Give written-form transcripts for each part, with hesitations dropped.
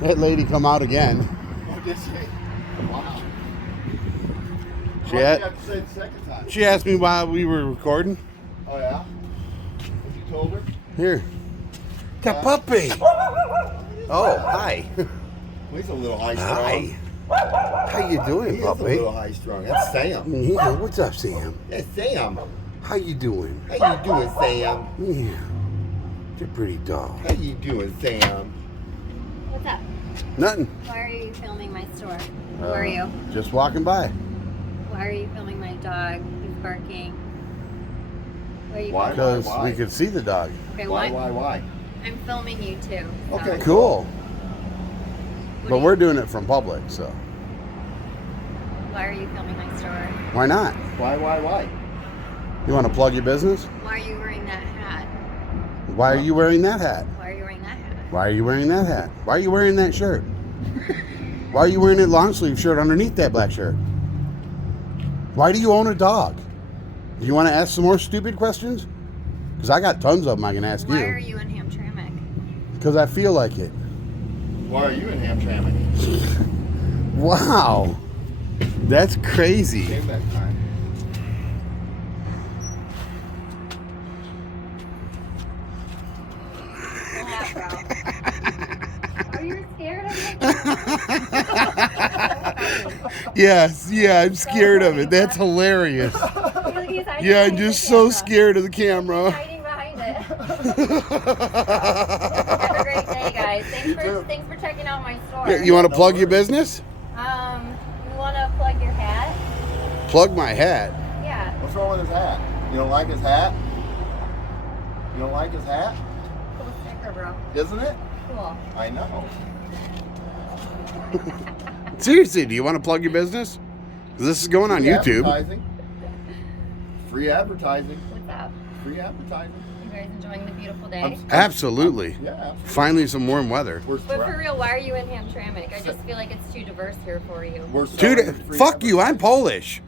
That lady come out again. Oh, did she? Wow. She, What did you have to say the second time? she asked me why we were recording. Oh, yeah? What you told her? Here. The puppy. Oh, hi. He's a little high-strung. Hi. How you doing, He puppy? is a little high-strung. That's Sam. Yeah, what's up, Sam? That's Sam. How you doing? How you doing, Sam? Yeah. You're a pretty dog. How you doing, Sam? What's up? Nothing. Why are you filming my store? Who are you? Just walking by. Why are you filming my dog? He's barking. Why are you Why? filming? Because we could see the dog. Okay, Why? I'm filming you too. So. Okay. Cool. What But are we're you- doing it from public, so Why are you filming my store? why not? Why? You want to plug your business? Why are you wearing that hat? Why are you wearing that hat? Why are you wearing that hat? Why are you wearing that hat? Why are you wearing that shirt? Why are you wearing that long sleeve shirt underneath that black shirt? Why do you own a dog? Do you want to ask some more stupid questions? Because I got tons of them I can ask Why are you. you in Hamtramck? Because I feel like it. Why are you in Hamtramck? Wow. That's crazy. Came that time. Are you scared of me? Yes, yeah, I'm scared of it. That's hilarious. Yeah, I'm just so scared of the camera. Hiding behind it. Have a great day, guys. Thanks for checking out my store. You want to plug your business? You want to plug your hat? Plug my hat. Yeah. What's wrong with his hat? You don't like his hat? You don't like his hat? Cool sticker, bro. Isn't it? Cool. I know. Seriously, do you want to plug your business? 'Cause this is going on YouTube. Free advertising. What's up? Free advertising. You guys enjoying the beautiful day? Absolutely. Yeah, absolutely. Finally, some warm weather. We're But for real, why are you in Hamtramck? I just feel like it's too diverse here for you. Dude, fuck you. I'm Polish.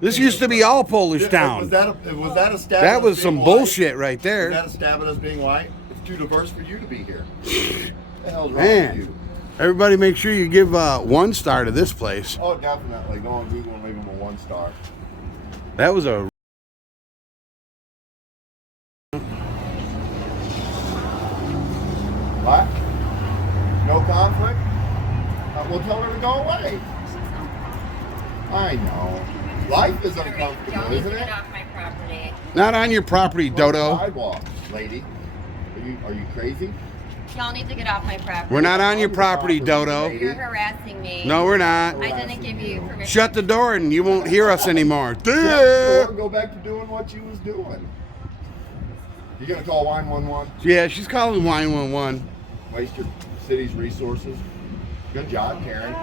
This used to be all Polish Was town. that a stab? That at was us some being bullshit right White? there. Was that a stab at us being white? It's too diverse for you to be here. What the hell's wrong with Man, you? everybody make sure you give 1 star to this place. Oh, definitely. Go on Google and leave them a 1 star. That was a... What? No conflict? We'll tell her to go away. I know. Life is Y'all uncomfortable, need isn't to it? get off my property. Not on your property, On the Dodo. Sidewalk, lady. Are you crazy? Y'all need to get off my property. We're not on your property, Dodo. You're harassing me. No, we're not. I didn't give you permission. Shut the door and you won't hear us anymore. Or go back to doing what you was doing. You gonna call Whine11? Yeah, she's calling Whine11. Waste your city's resources. Good job, Karen.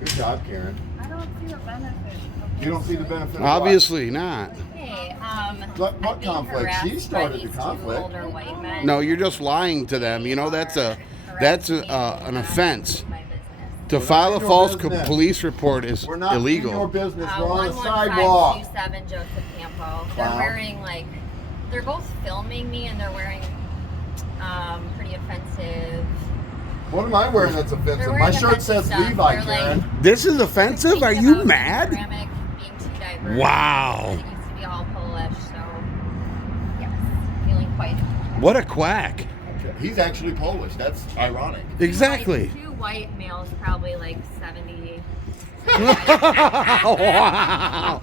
Good job, Karen. I don't see the benefit. You don't see the benefit of what? Obviously not. Hey, What I'm being conflict? She harassed started by the these conflict. Two older white men. No, you're just lying to them. You know, that's an offense. My business. To We're file not a in your false business. police report is We're not in your illegal. business. We're on the sidewalk. 11527 Joseph Campo. They're Wow. wearing they're both filming me and they're wearing pretty offensive. What am I wearing that's offensive? They're My wearing shirt offensive says stuff. Levi, They're Karen. This is offensive? Are thinking you about mad? Hamtramck being too diverse. Wow. It used to be all Polish, so yes, feeling quite. What a quack. He's actually Polish. That's ironic. Exactly. Two white males, probably 70. Wow.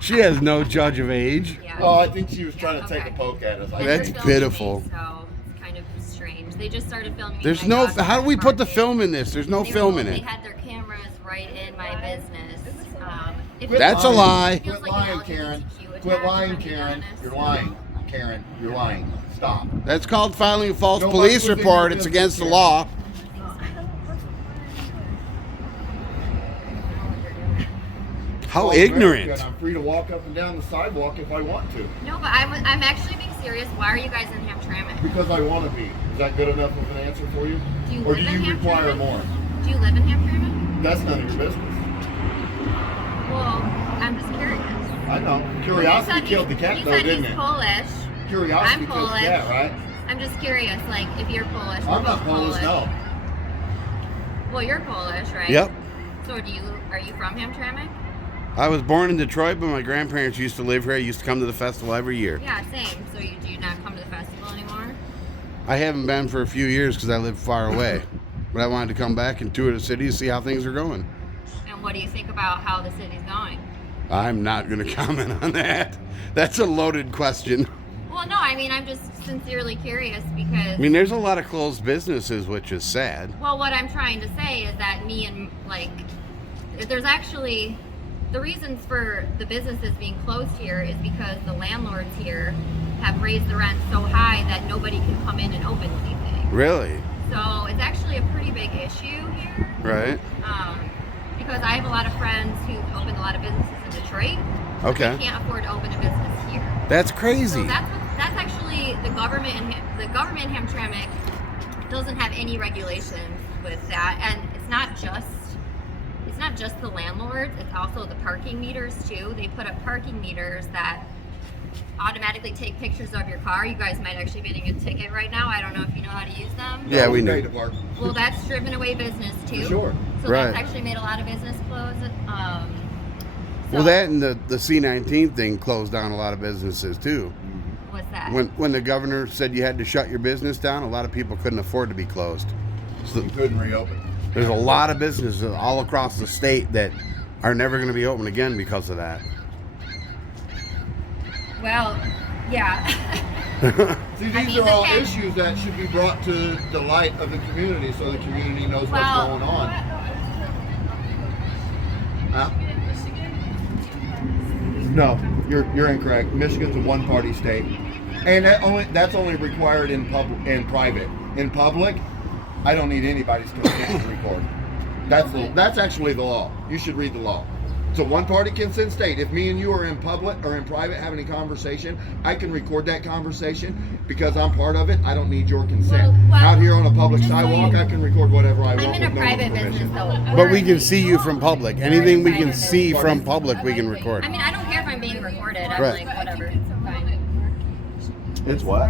She has no judge of age. Yeah. Oh, I think she was trying to take a Okay. poke at us. And That's they're filming pitiful. Me, so it's kind of strange. They just started filming. There's my no. dog How do on we put the Friday. film in this? There's no film in They it. had their cameras right in my business. If Quit That's a lying. lie. Feels Quit like an lying, Karen. LGBTQ Quit attack, lying, if I'm being Karen. honest. You're lying. Karen, you're lying. Stop. That's called filing a false Nobody police was in your report. It's business against the here. law. How Well, ignorant. America, and I'm free to walk up and down the sidewalk if I want to. No, but I'm actually being serious. Why are you guys in Hamtramck? Because I want to be. Is that good enough of an answer for you? Do you Or live do in you require Hamtramck? more? Do you live in Hamtramck? That's none of your business. Well, I'm just curious. I know. You Curiosity said killed the cat, you though, said didn't he's it? Polish. Curiosity I'm killed the Polish. cat, right? I'm just curious, like, if you're Polish. I'm we're not both Polish, no. Well, you're Polish, right? Yep. So are you from Hamtramck? I was born in Detroit, but my grandparents used to live here. I used to come to the festival every year. Yeah, same. So do you not come to the festival anymore? I haven't been for a few years because I live far away. But I wanted to come back and tour the city to see how things are going. And what do you think about how the city's going? I'm not going to comment on that. That's a loaded question. Well, no, I mean, I'm just sincerely curious because... I mean, there's a lot of closed businesses, which is sad. Well, what I'm trying to say is that there's actually... The reasons for the businesses being closed here is because the landlords here have raised the rent so high that nobody can come in and open anything. Really? So it's actually a pretty big issue here. Right. Because I have a lot of friends who opened a lot of businesses in Detroit. Okay. They can't afford to open a business here. That's crazy. So that's actually the government in Hamtramck doesn't have any regulations with that, and it's not just the landlords, it's also the parking meters too. They put up parking meters that automatically take pictures of your car. You guys might actually be getting a ticket right now. I don't know if you know how to use them. Yeah, we paid know. to park. Well, that's driven away business too. For sure. So Right. that's actually made a lot of business close. Well, that and the C-19 thing closed down a lot of businesses too. What's that? When the governor said you had to shut your business down, a lot of people couldn't afford to be closed. So You couldn't reopen. there's a lot of businesses all across the state that are never going to be open again because of that. Well, yeah. See, these I mean, are all the fact- issues that should be brought to the light of the community so the community knows what's Well- going on. Huh? No, you're incorrect. Michigan's a one-party state, and that's only required in private. In public, I don't need anybody's consent to record. That's actually the law. You should read the law. It's a one-party consent state. If me and you are in public or in private having a conversation, I can record that conversation because I'm part of it. I don't need your consent. Well, Out here on a public just so sidewalk, you- I can record whatever I want. I'm in a with no private one's business permission. though. But we can see you from public. Anything we can see Pardon? from public, we can record. I mean, I don't care if I'm being recorded. I'm Right. like, whatever. Fine. It's what?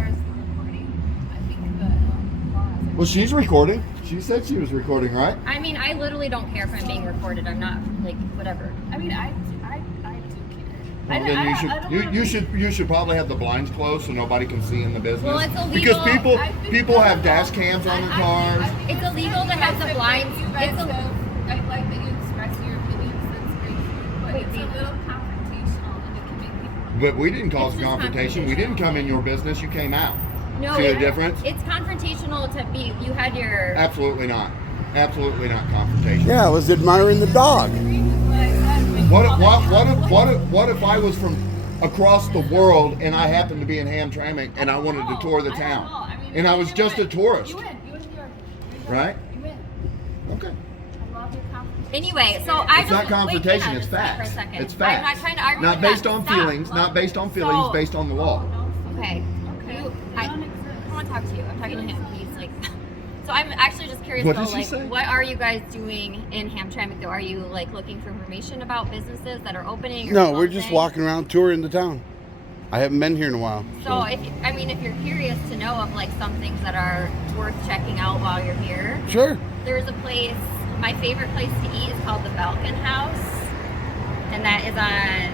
Well, she's recording. She said she was recording, right? I mean, I literally don't care if I'm being recorded. I'm not, like, whatever. I mean, I do care. Well, then you should probably have the blinds closed so nobody can see in the business. Well, it's illegal. Because people I think people that's have dash cams on their I cars. think It's illegal to have the blinds. You guys It's a- have, I like that you express your opinions. That's great. But Wait, it's wait. a little confrontational and it can make people. But we didn't cause It's just confrontation. We didn't come in your business. You came out. No, See the difference? It's confrontational to be. You had your. Absolutely not. Absolutely not confrontation. Yeah, I was admiring the dog. What if I was from across the world and I happened to be in Hamtramck and I wanted to tour the town and I was just a tourist, You win. You win your. right? You win. Okay. I love your confrontation. Anyway, so I It's just not confrontation. Wait, it's hang on just facts. For a second. It's facts. I'm not trying to argue. Not with based that. on Stop. feelings. Not based on feelings. So- Based on the law. Okay. Okay. I Don't exist. want to talk to you. I'm talking to him. He's like. So I'm actually just curious What though, did she like, say? what are you guys doing in Hamtramck though? Are you like looking for information about businesses that are opening? Or No, we're just closing? walking around touring the town. I haven't been here in a while. So if you're curious to know of like some things that are worth checking out while you're here, Sure. there's a place. My favorite place to eat is called the Balkan House, and that is on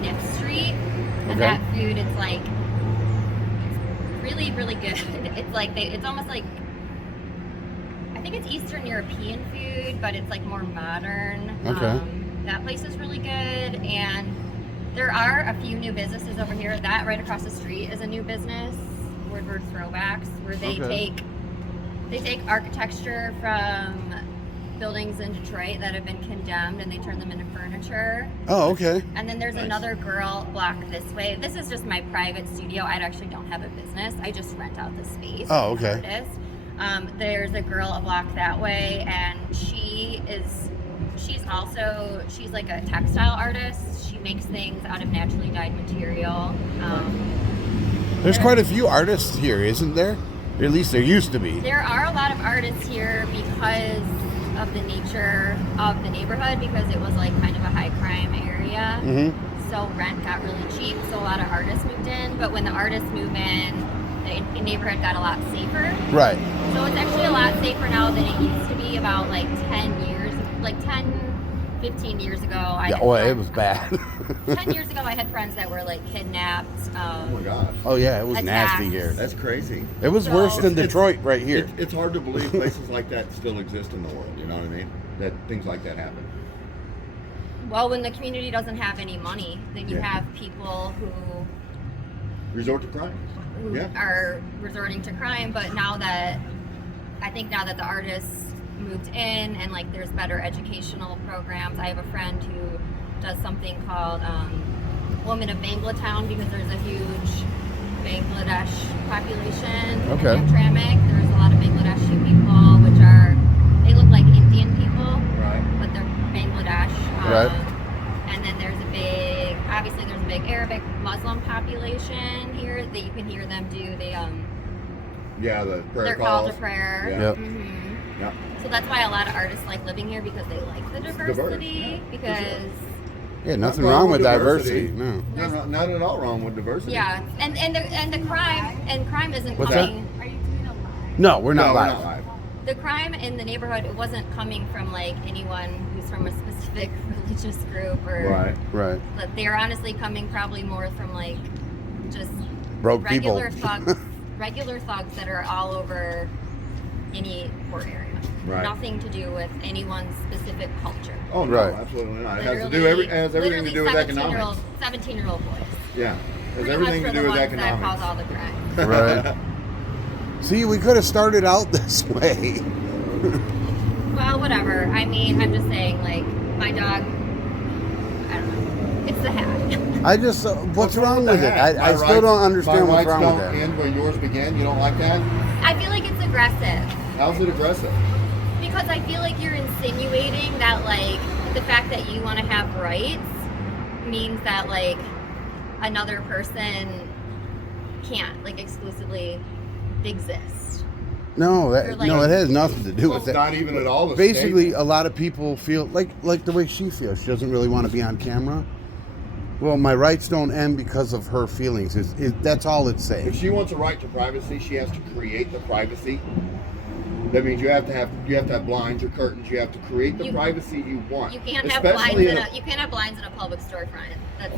Kniff Street. And Okay. that food, it's like really, really good. It's like it's almost like, I think it's Eastern European food, but it's like more modern. Okay. That place is really good, and there are a few new businesses over here. That right across the street is a new business, Woodward Throwbacks, where they Okay. take architecture from buildings in Detroit that have been condemned and they turn them into furniture. Oh, okay. And then there's Nice. another girl block this way. This is just my private studio. I actually don't have a business. I just rent out the space. Oh, as an okay. artist. There's a girl a block that way, and she's like a textile artist. She makes things out of naturally dyed material. There's quite a few artists here, isn't there? Or at least there used to be. There are a lot of artists here because of the nature of the neighborhood because it was like kind of a high crime area. Mm-hmm. So rent got really cheap. So a lot of artists moved in. But when the artists move in, the neighborhood got a lot safer. Right. So it's actually a lot safer now than it used to be about like 15 years ago. It was bad. 10 years ago, I had friends that were like kidnapped. Oh my gosh. Oh yeah, it was Attacked. nasty here. That's crazy. It was worse than Detroit right here. It's hard to believe places like that still exist in the world. You know what I mean? That things like that happen. Well, when the community doesn't have any money, then you Yeah. have people who Resort to crime. Yeah. are resorting to crime. But now that the artists moved in and like there's better educational programs, I have a friend who does something called Women of Banglatown because there's a huge Bangladesh population Okay. in Hamtramck. There's a lot of Bangladeshi people, they look like Indian people, Right. but they're Bangladesh. Right. And then there's a big Arabic Muslim population here that you can hear them do. Yeah, the prayer They're calls. called to prayer. Yeah. Yep. hmm Yeah. So that's why a lot of artists like living here because they like the diversity. Because Yeah, nothing Nothing wrong wrong with with diversity. diversity. No. No, not at all wrong with diversity. yeah, and the crime isn't What's coming. Are you doing a live? No, we're not No, live. we're not live. The crime in the neighborhood it wasn't coming from like anyone who's from a specific religious group or. Right. Right. But they're honestly coming probably more from like just Broke people. regular thugs that are all over any poor area. Right. Nothing to do with anyone's specific culture. Oh no, Right. absolutely not. It has everything to do with economics. 17-year-old boys. Yeah. It has Pretty everything much to for do the with ones that cause all economics. the crime. Right. See, we could have started out this way. Well, whatever. I mean, I'm just saying, like, my dog, I don't know. It's the hat. I just, what's wrong with it? I still don't understand what's wrong with My rights that. don't end where yours begin. You don't like that? I feel like it's aggressive. How's it aggressive? Because I feel like you're insinuating that, like, the fact that you want to have rights means that, like, another person can't, like, exclusively exist. No, You're like- no, it has nothing to do Well, with it's it. not even at all. Basically, a lot of people feel like the way she feels. She doesn't really want to be on camera. Well, my rights don't end because of her feelings. That's all it's saying. If she wants a right to privacy, she has to create the privacy. That means you have to have blinds or curtains. You have to create the privacy you want. You can't have Especially blinds you can't have blinds in a public storefront.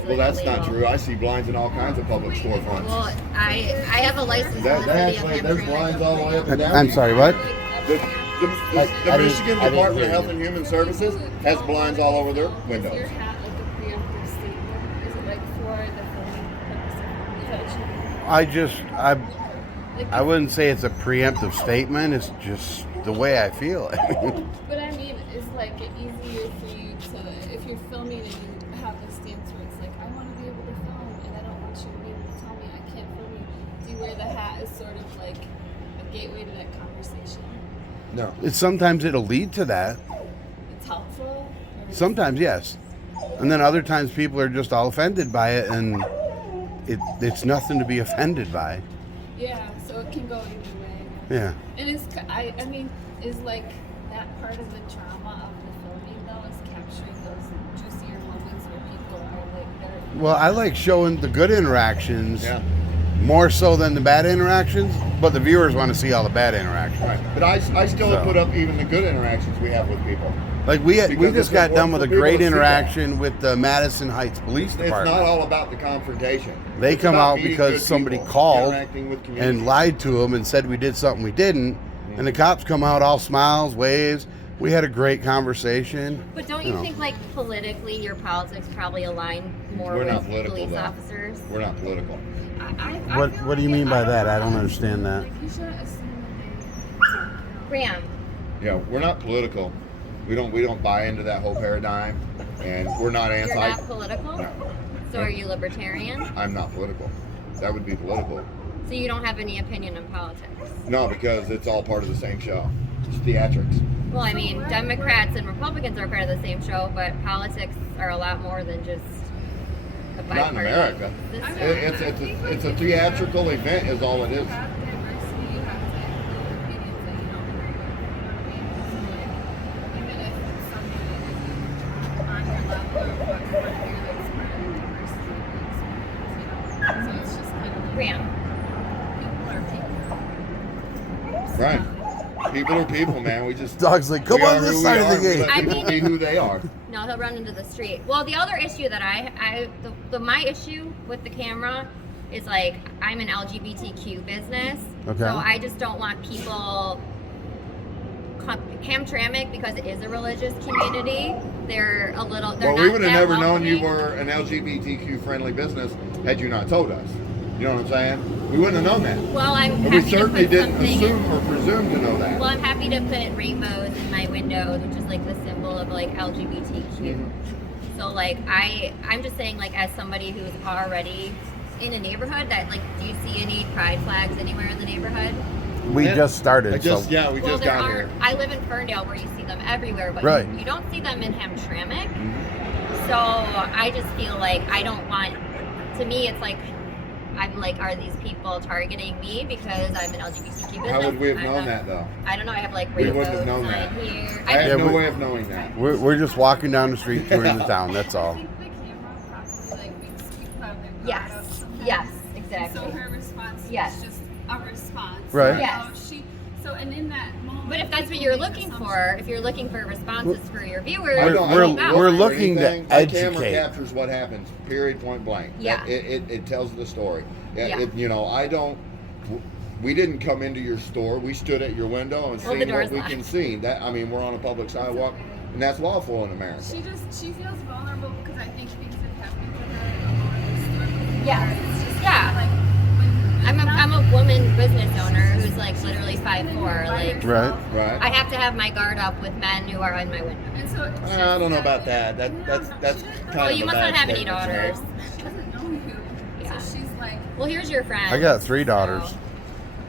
Well, that's not illegal. true. I see blinds in all kinds of public storefronts. Well, I have a license in the That city actually, of there's Hamtramck. blinds all the way up and down. I'm sorry, what? The I Michigan didn't Department hear of Health you. and Human Services has blinds all over their Is windows. your hat like a preemptive statement? Is it like for the filming purpose? Is that what you I wouldn't say it's a preemptive statement. It's just the way I feel. But I mean, is like it easier for you to, if you're filming and you have a stance where it's like, I want to be able to film and I don't want you to be able to tell me I can't film you. Do you wear the hat as sort of like a gateway to that conversation? No. Sometimes it'll lead to that. It's helpful? Or is- Sometimes, yes. And then other times people are just all offended by it, and it's nothing to be offended by. Yeah, so it can go either way. Yeah. And I mean, is like that part of the drama of the filming though, is capturing those juicier moments where people are like, they're. Well, I like showing the good interactions Yeah. more so than the bad interactions, but the viewers want to see all the bad interactions. Right. But I still So. put up even the good interactions we have with people. Like we Because just it's got done important with for a people great to see that. interaction with the Madison Heights Police It's Department. not all about the confrontation. They It's come about out meeting because good somebody people, called interacting with community. and lied to them and said we did something we didn't, and the cops come out all smiles, waves. We had a great conversation. But don't you think, like, politically, your politics probably align more We're with not political, police though. officers? We're not political. What do you mean by that? I don't understand that. Like, you shouldn't assume that Graham, Yeah, we're not political. We don't buy into that whole paradigm, and we're not you're anti. not political? No, So are you libertarian? I'm not political. That would be political. So you don't have any opinion on politics? No, because it's all part of the same show. It's theatrics. Well, I mean, Democrats and Republicans are part of the same show, but politics are a lot more than just a Not in bipartisan America. system. It's a theatrical event, is all it is. you have diversity, you have to have opinions that you don't agree with. You know what I mean? So, like, People are people, man. We just Dog's like, come we on are this who we side of are. the We gate. let I people mean- be who they are. No, he'll run into the street. Well, the other issue that my issue with the camera is like I'm an LGBTQ business, Okay. so I just don't want people. Hamtramck, because it is a religious community, they're a little. They're Well, not we would have that never known you welcoming. were an LGBTQ friendly business had you not told us. You know what I'm saying? We wouldn't have known that. Well, I'm And happy we certainly to put didn't something assume or presume to know that. Well, I'm happy to put rainbows in my windows, which is like the symbol of like LGBTQ. So like I'm just saying, like, as somebody who's already in a neighborhood, that like, do you see any pride flags anywhere in the neighborhood? We just started. We just so. we Well, just there got are. here. I live in Ferndale, where you see them everywhere, but Right. you don't see them in Hamtramck. So I just feel like I don't want. To me, it's like I'm like, are these people targeting me because I'm an LGBTQ business? How would we have I'm known not- that though? I don't know. I have like We rainbow wouldn't have known sign that. here. I have Yeah, no we- way of knowing that. We're just walking down the street touring the town. That's I all. think the camera probably like makes people have their guard Yes. up sometimes. Yes. And Exactly. so her response Yes. was just a response. Right. You know, Yes. And in that moment. But if that's what people you're make looking assumptions. for, if you're looking for responses for your viewers, I don't We're look we're for looking to anything. My camera educate. captures what happens. Period. Point blank. Yeah. It tells the story. Yeah. You know, I don't. We didn't come into your store. We stood at your window and Well, the seen door's what we locked. can see. That I mean, we're on a public sidewalk, and that's lawful in America. She feels vulnerable because I think things have happened to her over the store before. Yeah. It's just Yeah. like when I'm a woman business owner who's like literally 5'4". Like, Right. Right. I have to have my guard up with men who are in my window. And so I don't know about that. That's kind Well, of you a must bad not have any statement to make. daughters. She doesn't know you. Yeah. So she's like, Well, here's your friend. I got 3 daughters.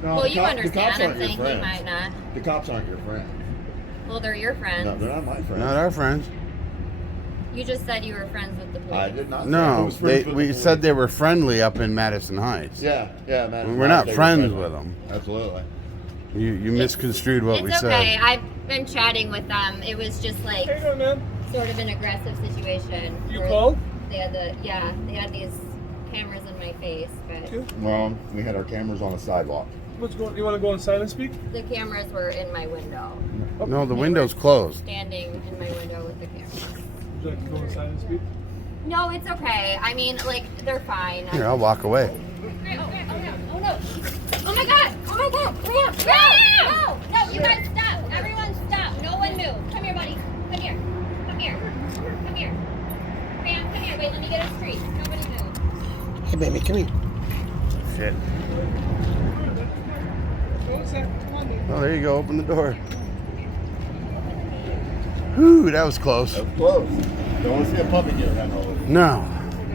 No, Well, the you the understand. cops I'm aren't your saying he friends. might not. The cops aren't your friend. Well, they're your friends. No, they're not my friends. Not our friends. You just said you were friends with the police. I did not. say I No, was friends with we the said police. they were friendly up in Madison Heights. Yeah, man. We're not They were friends friendly. with them. Absolutely. You misconstrued what we It's okay. said. I've been chatting with them. It was just like How you doing, man? sort of an aggressive situation. You where called? They had they had these cameras in my face, but Good. Well, we had our cameras on the sidewalk. What's going? You want to go inside and speak? the cameras were in my window. No, the They window's were closed. Standing in my window with the cameras. Would you like to go inside and speak? No, it's okay. I mean, like, they're fine. Here, I'll walk away. Oh no! Oh no! Oh my god! Oh my god! Oh my god! No! No! You guys stop! Everyone stop! No one move! Come here, buddy! Come here! Come here! Come here! Graham, come here! Wait, let me get a street. Nobody move. Hey, baby, come here. Shit. Go inside. Come on, man. Oh, there you go. Open the door. Whew, that was close. That's close. Don't want to see a puppy get run over. No,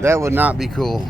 that would not be cool.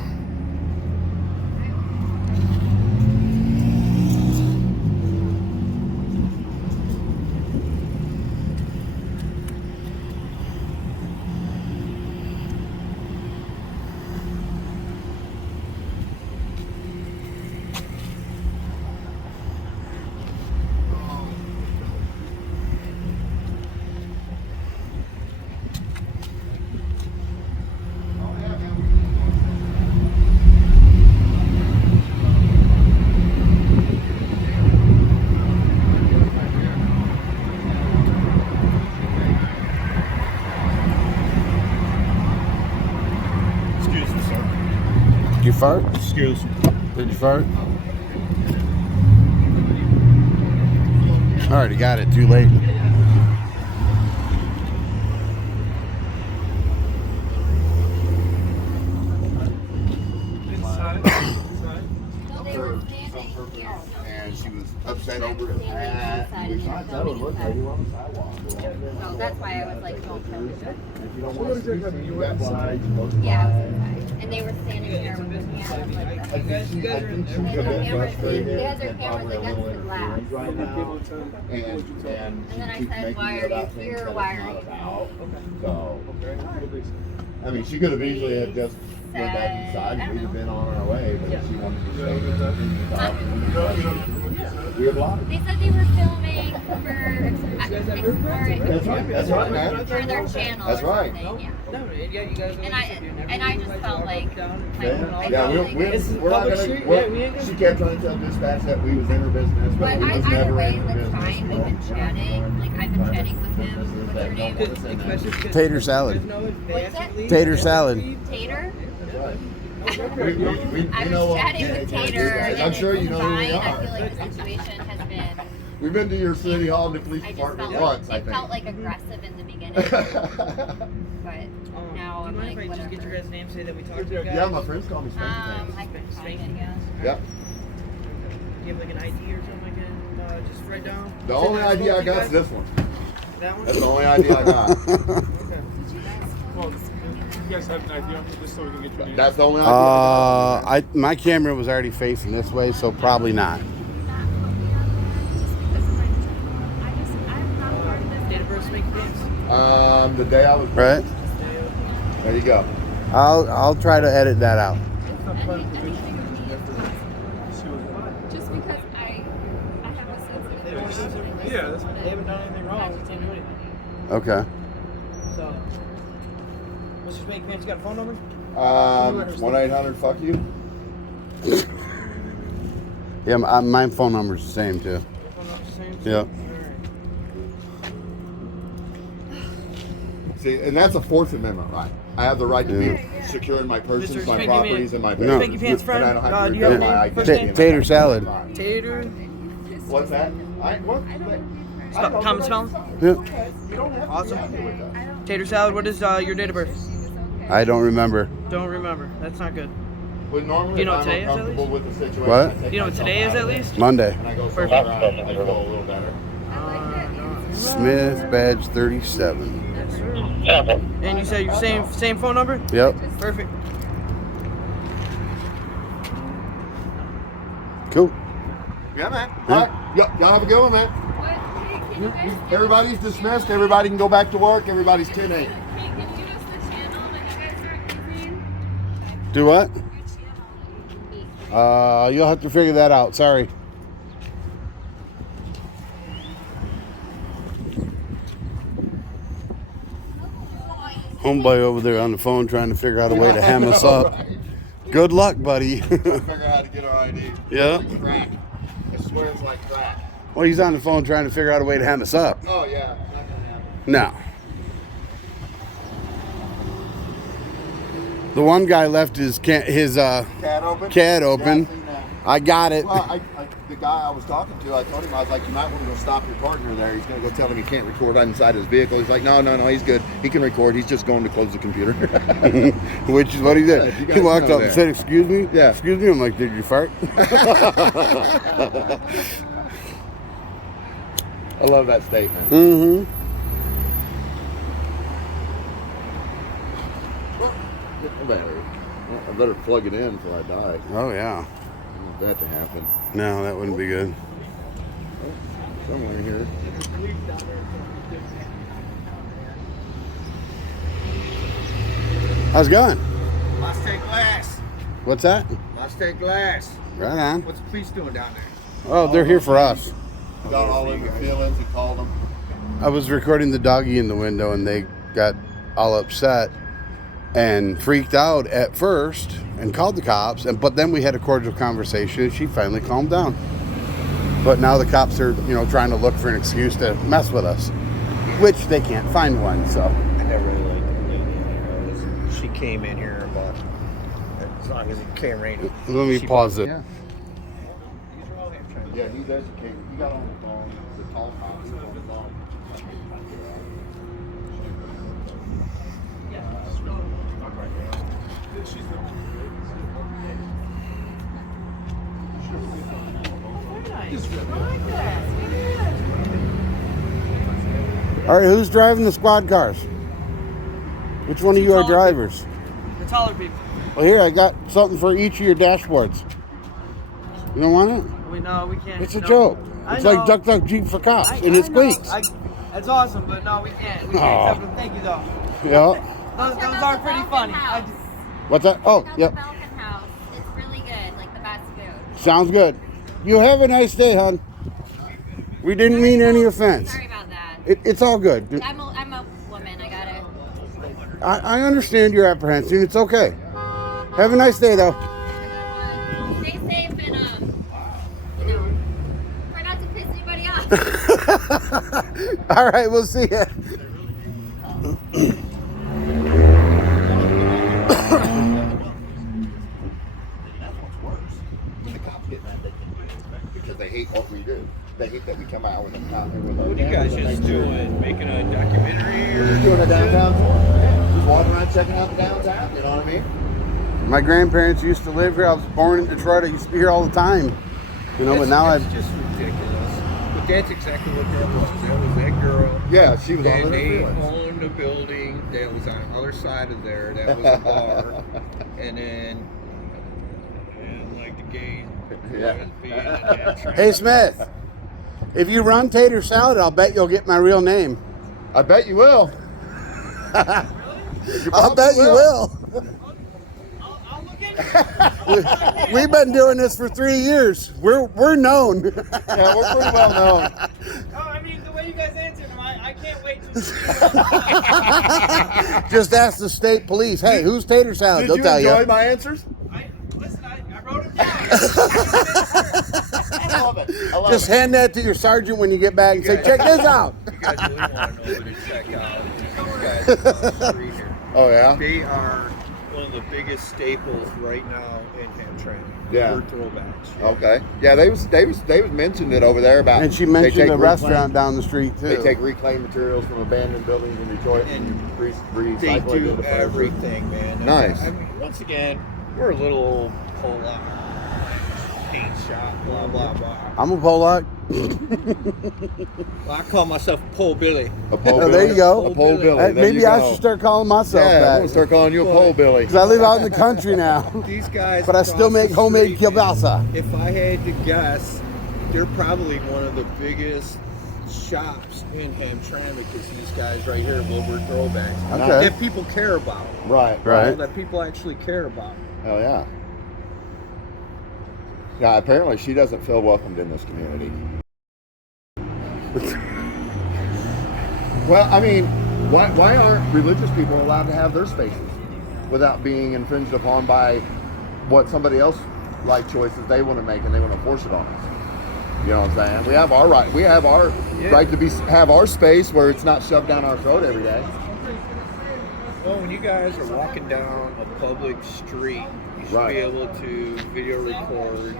Excuse me, sir. Did you fart? Excuse me. Did you fart? Already got it. Too late. Inside. Inside. No, they were standing here. And she was upset over it. Standing inside and filming inside. So that's why I was like, don't film it. So what exactly happened? You were inside. Yeah, I was inside. And they were standing there with their cameras like this. You guys are They had their cameras against the glass. able to And then I said, why are you here? Why are you So, Okay. What did they say? I mean, she could have easily have just went back inside. We'd have been on our way, but she wanted to stay. We have blocked. They said they were filming for. That's right. That's right, man. For their channel. That's or right. something, yeah. No, yeah, you guys. And I just felt like Yeah, we're not public gonna. street. Yeah, we ain't gonna- She kept trying to tell dispatch that we was in her business, but we was either never way, in her like business. fine. We've been chatting. Like I've been chatting with him. What's her name? Tater salad. What's it? Tater salad. Tater. We I know was what- chatting with Tater. I'm and sure it's you know who fine. we I feel are. like the situation has been. We've been to your city hall and the police I just department felt once, like I it think. felt like aggressive in the beginning, but now I'm Do you mind like if I just get your whatever. guys' names, say that we talked to you guys? Yeah, my friends call me Spanky I Pants. can find it. Yeah. Yep. Do you have like an ID or something I can just write down? The only idea I got is this one. That one? That's the only idea I got. Okay. Well, you guys have an idea on just so we can get your name. That's the only idea I got. My camera was already facing this way, so probably not. Date of birth, Spanky Pants. The day I was. Right? There you go. I'll try to edit that out. Just because I have a sensitive. Yeah, that's They haven't done anything wrong. We can't do anything. Okay. So, Mr. Spanky Pants, you got a phone number? 1-800 fuck you. Yeah, my phone number's the same too. Your phone number's the same? Yeah. All right. See, and that's a Fourth Amendment right. I have the right to Yeah. be secure in my persons, Mr. my Spanky properties, Man. and my No. Spanky Pants friend. And I don't have to Do you have a reveal my name? First identity. name? Tater salad. Tater. What's that? What? Common spelling? Yeah. Awesome. Tater salad. What is your date of birth? I don't remember. Don't remember. That's not good. But normally, Do you know if what I'm today is, at uncomfortable least? with the situation, What? I take Do you know what myself today is, out at of it, least? Monday. And I go Perfect. somewhere else, I feel a little better. Smith badge 37. Yes, sir. And you said your same phone number? Yep. Perfect. Cool. Yeah, man. Yeah. All right. Y'all have a good one, man. What? Hey, can you guys Everybody's dismissed. Everybody can go back to work. Everybody's 10-8. Hey, can you give us the channel that you guys are using? Do what? Your channel. You'll have to figure that out. Sorry. Homeboy over there on the phone trying to figure out a way to ham us up. Good luck, buddy. Figure out how to get our ID. Yeah. It's like crack. I swear it's like crack. Well, he's on the phone trying to figure out a way to ham us up. Oh, yeah. It's not gonna happen. No. The one guy left his Cat open? Cat open. Yeah, I've seen that. I got it. Well, the guy I was talking to, I told him, I was like, you might want to go stop your partner there. He's going to go tell him he can't record inside his vehicle. He's like, no, he's good. He can record. He's just going to close the computer. Which is what he did. You He guys walked know up and that. said, "Excuse me." Yeah. Excuse me. I'm like, "Did you fart?" I love that statement. Mm-hmm. I better plug it in before I die. Oh yeah. I don't want that to happen. No, that wouldn't be good. Somewhere here. How's it going? Lost take glass. What's that? Lost take glass. Right on. What's the police doing down there? Oh, they're here for us. Got all in the feelings. He called them. I was recording the doggy in the window, and they got all upset and freaked out at first and called the cops. But then we had a cordial conversation, and she finally calmed down. But now the cops are, trying to look for an excuse to mess with us, which they can't find one. So I never really liked the lady in here. She came in here, but as long as it came rain. let me pause it. Yeah. Yeah, he's educated. He got on the phone. The tall cops on the phone. All right, who's driving the squad cars? Which one of you are drivers? The taller people. Well, here, I got something for each of your dashboards. You don't want it? We can't. It's a no. joke. I It's know. like Duck Duck Jeep for cops, I- and it I know. squeaks. That's awesome, but no, we can't. We Aw. can't accept them. Thank you, though. Yeah. Those are pretty funny. What's that? Oh, Check out yep. the Falcon House. It's really good, like the best food. Sounds good. You have a nice day, hon. We didn't mean any offense. Sorry about that. It's all good. I'm a woman. I gotta. I understand your apprehension. It's okay. Have a nice day, though. Stay safe and try not to piss anybody off. All right, we'll see ya. That's what's worse. When the cops get mad, they can do it because they hate what we do. They hate that we come out with a cop and with What are you guys just doing? Making a documentary or just doing a downtown tour. Yeah. Just walking around checking out the downtown. You know what I mean? My grandparents used to live here. I was born in Detroit. I used to be here all the time. You know, but now that's just ridiculous. But that's exactly what that was. That was that girl. Yeah, she was on And the they freeways. owned a building that was on the other side of there. That was a bar. And then, and like the gay Yeah. lesbian and that train. Hey, Smith, if you run Tater Salad, I'll bet you'll get my real name. I bet you will. I'll bet you will. I'll look into it. We've been doing this for 3 years. We're known. Yeah, we're pretty well known. Oh, I mean, the way you guys answered them, I can't wait to see. Just ask the state police. Hey, who's Tater Salad? Did They'll you tell enjoy you. my answers? Listen, I wrote them down. I love it. I love Just it. hand that to your sergeant when you get back and say, check this out. You guys really want to know what to check out. These guys on the street here. Oh yeah. They are one of the biggest staples right now in Hamtramck. Yeah. They're throwbacks. Okay. Yeah, they was mentioned it over there about. And she they mentioned take a reclaimed- restaurant down the street, too. They take reclaimed materials from abandoned buildings in Detroit and They recycle it do into furniture. everything, man. Nice. I mean, once again, we're a little pull-out paint shop, blah, blah, blah. I'm a Polak. Well, I call myself Pole Billy. A pole Oh, there you go. A pole Billy. Hey, There maybe you I go. should start calling myself Yeah, I'm that. gonna start calling you a pole Billy. Because I live out in the country now. These guys. But I still across make the homemade street, man, kielbasa. If I had to guess, they're probably one of the biggest shops in Hamtramck is these guys right here, Wilbur Throwbacks. Okay. That people care about. Right. Right. That people actually care about. Oh yeah. Yeah. Apparently, she doesn't feel welcomed in this community. Well, I mean, why aren't religious people allowed to have their spaces without being infringed upon by what somebody else like choices they want to make and they want to force it on us? You know what I'm saying? We have our right. We have our right to have our space where it's not shoved down our throat every day. Well, when you guys are walking down a public street, you should Right. be able to video record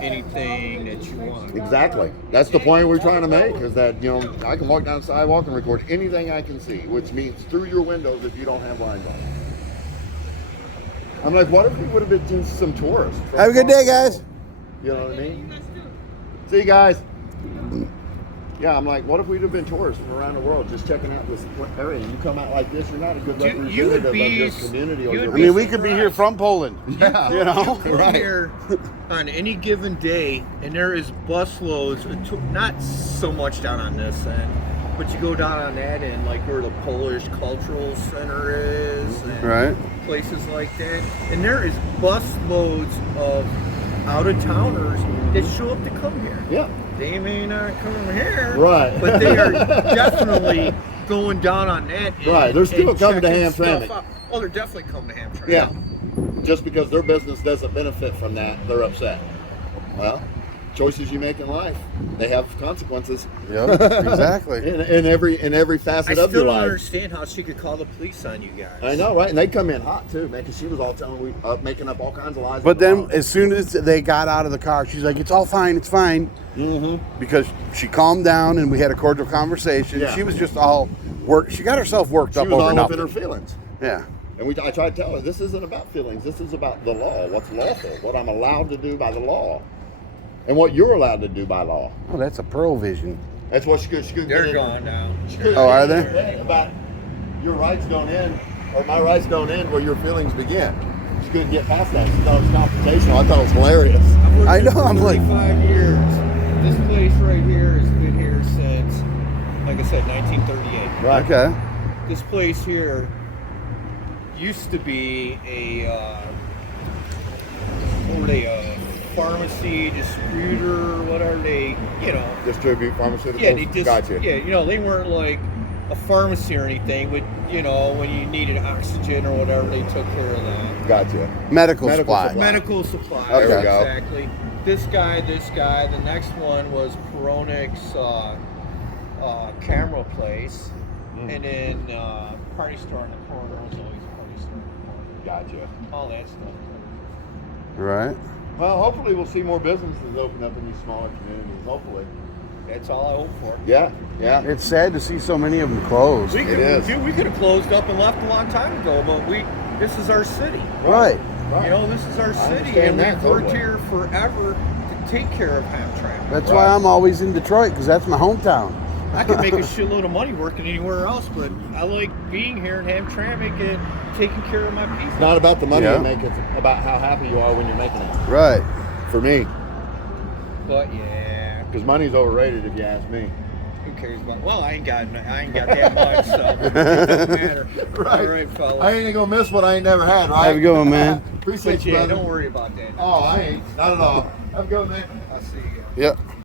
anything that you want. Exactly. That's the point we're trying to make, is that, you know, I can walk down the sidewalk and record anything I can see, which means through your windows if you don't have lines on. I'm like, what if we would have been doing some tourists? from Have a good day, across guys. the world? You know what I mean? See you guys. Yeah, I'm like, what if we'd have been tourists from around the world just checking out this area? And you come out like this, you're not a good You would representative of be- your community or you your would I mean, we could be here from Poland. Yeah. You know? Come Right. here on any given day, and there is busloads, not so much down on this end, but you go down on that end, like where the Polish Cultural Center is, and Right. places like that, and there is busloads of out-of-towners that show up to come here. Yeah. They may not come here, Right. but they are definitely going down on that end. Right, they're still and coming to checking Hamtramck. stuff out. Oh, they're definitely coming to Hamtramck. Yeah. Just because their business doesn't benefit from that, they're upset. Well, choices you make in life, they have consequences. Yep, exactly. in every I facet still of your don't life. understand how she could call the police on you guys. I know, right? And they come in hot too, man, because she was all telling making up all kinds of lies. But then, as soon as they got out of the car, she's like, "It's all fine, it's fine," because she calmed down and we had a cordial conversation. Yeah. She was just all worked. She got herself worked she up was over all up nothing. in her feelings. Yeah. And I tried to tell her, this isn't about feelings. This is about the law. What's lawful? What I'm allowed to do by the law, and what you're allowed to do by law. Oh, that's a Pearl Vision. That's what she could. They're gone now. Oh, are they? About your rights don't end, or my rights don't end where your feelings begin. She couldn't get past that. She thought it was confrontational. I thought it was hilarious. I know, I'm like- 25 years. This place right here has been here since, like I said, 1938. Right. Okay. This place here used to be a pharmacy distributor, whatever they, you know. Distribute pharmaceuticals. Yeah, they just, Gotcha. yeah, you know, they weren't like a pharmacy or anything, but you know, when you needed oxygen or whatever, they took care of that. Gotcha. Medical Medical supply. supply. Medical supplies. Okay. There we go. Exactly. This guy. The next one was Peronic's camera place, and then party store in the corner was always party store in the corner. Gotcha. All that stuff. Right. Well, hopefully we'll see more businesses open up in these smaller communities. Hopefully. That's all I hope for. Yeah. Yeah. It's sad to see so many of them closed. We could, is. dude, we could have closed up and left a long time ago, but this is our city. Right. You know, this is our city, understand and that, we've worked totally. here forever to take care of Hamtramck. That's why I'm always in Detroit, because that's my hometown. I could make a shitload of money working anywhere else, but I like being here in Hamtramck and taking care of my people. It's not about the money Yeah. you make, it's about how happy you are when you're making it. Right. For me. But yeah, Because money's overrated if you ask me. who cares about? Well, I ain't got that much, so it doesn't matter. Right. All right, fellas. I ain't gonna miss what I ain't never had, right? Have a good one, man. Appreciate But you, yeah, brother. don't worry about that. Oh, I ain't. Not at all. Have a good one, man. I'll see you guys. Yep.